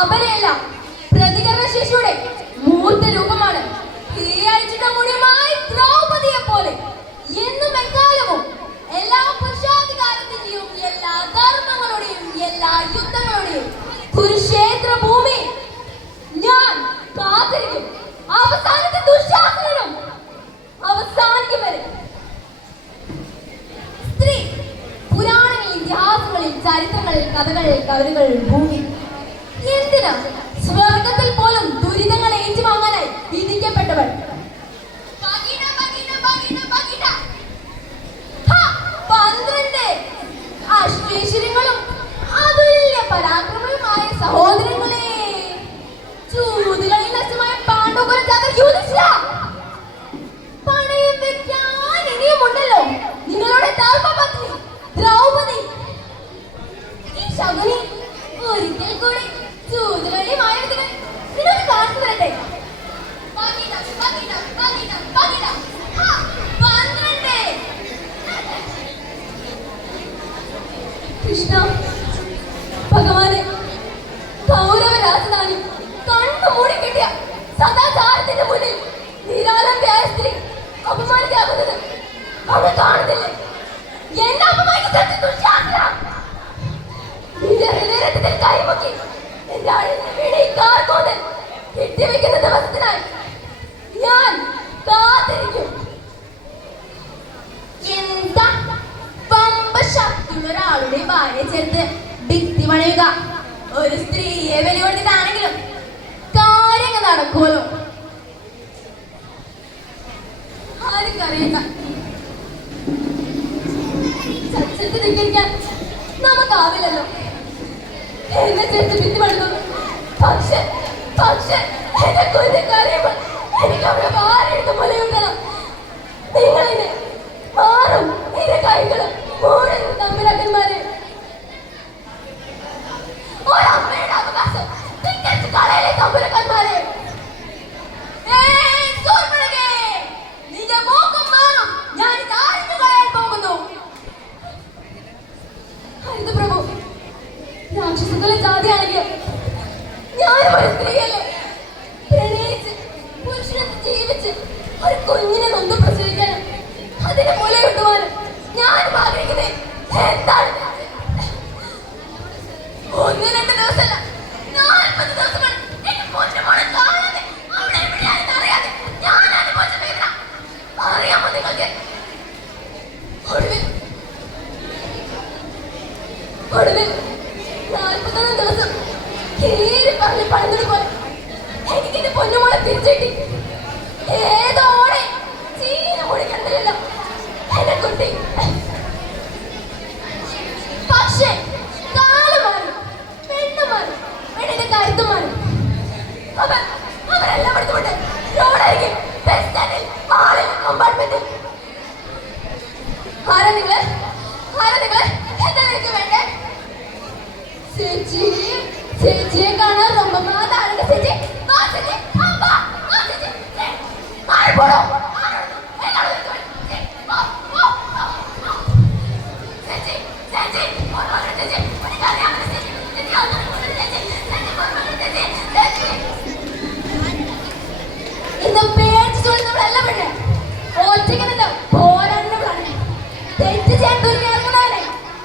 അപരയല്ല, പ്രതികരണശേഷിയുടെ മൂർത്ത രൂപമാണ്. ദ്രൗപതിയെ പോലെ എന്നും എക്കാലവും എല്ലാ പുരുഷാധികാരത്തിന്റെയും എല്ലാ ധർമ്മങ്ങളുടെയും എല്ലാ യുദ്ധങ്ങളുടെയും കുരുക്ഷേത്ര ഭൂമി ഞാൻ കാത്തിരിക്കും. അവസാനത്തെ ദുശാസനം അവസാനിക്കും വരെ. സ്ത്രീ പുരാണങ്ങളിൽ, ഇതിഹാസങ്ങളിൽ, ചരിത്രങ്ങളിൽ, കഥകളിൽ, കവിതകളിൽ ഭൂമി എന്തിനാ സ്വർഗത്തിൽ പോലും ദുരിതങ്ങൾ ഏറ്റുവാങ്ങാനായി വിധിക്കപ്പെട്ടവൾ. അഷ്ടൈശ്വര്യങ്ങളും അതുല്യ പരാക്രമങ്ങളുമായ സഹോദരങ്ങളെ, ചൂതുകളിൽ നഷ്ടമായ പാണ്ഡവകുല ജാതക യുധിഷ്ഠിര, പണയം വെക്കാൻ ഇനിയുമുണ്ടല്ലോ നിങ്ങളുടെ ധർമ്മപത്നി ദ്രൗപദി. ഈ ശകുനി ഒരിക്കൽ കൂടി ചൂതുകളിൽ മായവതികൾ നിങ്ങൾക്ക് കാണിച്ചു തരട്ടെ. കൃഷ്ണ ഭഗവാനെ, കൗരവ രാജധാനി കണ്ണു മൂടിക്കെട്ടിയ സദാചാരത്തിന്റെ മുന്നിൽ നിരാലംബയായ സ്ത്രീ അപമാനിക്കാകുന്നത് അവൾ കാണുന്നില്ലേ? എന്നെ അപമാനിക്കത്തിൽ കൈമുക്കി എന്റെ അഴിഞ്ഞ വീട് കാർക്കോന്ന് കെട്ടിവെക്കുന്ന ദിവസത്തിനായി ഞാൻ കാത്തിരിക്കും. എന്താ ഒരാളുടെ ഭാര്യ ചേർത്ത് ഭിത്തി പണിയുക? ഒരു സ്ത്രീയെ വില കൊടുത്തിട്ടാണെങ്കിലും കാര്യങ്ങൾ നടക്കുമല്ലോ. ആർക്കറിയാം, സത്യത്തിൽ ധിക്കരിക്കാൻ നമുക്കാവില്ലല്ലോ. എന്നെ ചേർത്ത് ഭിത്തി പണിതു. പക്ഷെ എന്നെ കൊല്ലം കരയുമ്പോൾ എനിക്ക് അവിടെ ഭാര്യ മുലയുണ്ടല്ലോ. നിങ്ങളിനെ മാറും എന്റെ കൈകളും തമ്മിലക്കന്മാരെ. ഒരമ്മയുടെ അവകാശം തികച്ചു കളയിലെ തമ്മിലക്കന്മാരെ. നിന്റെ മോക്കം മാറും. ഞാൻ താഴ്ന്നു കളയാൻ പോകുന്നു. ഹരിത പ്രഭു, രാക്ഷസങ്ങളെ ജാതിയാണെങ്കിൽ ഞാനും ഒരു സ്ത്രീയല്ലേ. പ്രണയിച്ച് പുരുഷനത്ത് ജീവിച്ച് ഒരു കുഞ്ഞിനെ നൊന്ന് പ്രസവിക്കാനും അതിനെ മൂല കൊണ്ടുപോകാനും ഞാനും ആഗ്രഹിക്കുന്നത് എന്താണ്? 1-2 ദിവസമല്ല, 40 ദിവസമാണ് എന്റെ പൊന്നുമോളെ കാണാതെ അവിടെ എവിടെയാണെന്ന് അറിയാതെ ഞാൻ അനുഭവിച്ച വേദന അറിയാമോ നിങ്ങൾക്ക്? ഒടുവിൽ 41 ദിവസം കീറി പറഞ്ഞ് പണിതുപോലെ എനിക്ക് എന്റെ പൊന്നുമോളെ തിരിച്ചിട്ടി. ഏതോടെ ചീന മുടിക്കണ്ടല്ലോ എന്റെ കുട്ടി. പക്ഷേ കാലം മാറി, പെണ്ണ് മാറി, പെണ്ണിന്റെ കരുത്ത് മാറി. അവരെല്ലാം എടുത്തുകൊണ്ട് റോഡരികിൽ, ബസ് സ്റ്റാൻഡിൽ, മാളിൽ, കമ്പാർട്ട്മെന്റിൽ. ആരാ നിങ്ങള്? എന്താ നിനക്ക് വേണ്ടേ? ചേച്ചിയെ കാണാൻ ரொம்ப മാതാണ്ട്. ചേച്ചി പോടോ.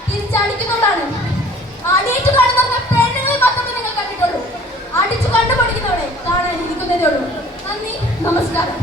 തിരിച്ചടിക്കുന്നതാണ്. അടിച്ചു കാണുന്ന പെണ്ണുങ്ങളെ മാത്രമേ നിങ്ങൾ കണ്ടിട്ടുള്ളൂ. അടിച്ചു കണ്ടുപഠിക്കുന്നവരെ കാണാൻ ഇരിക്കുന്നതേ ഉള്ളൂ. നന്ദി, നമസ്കാരം.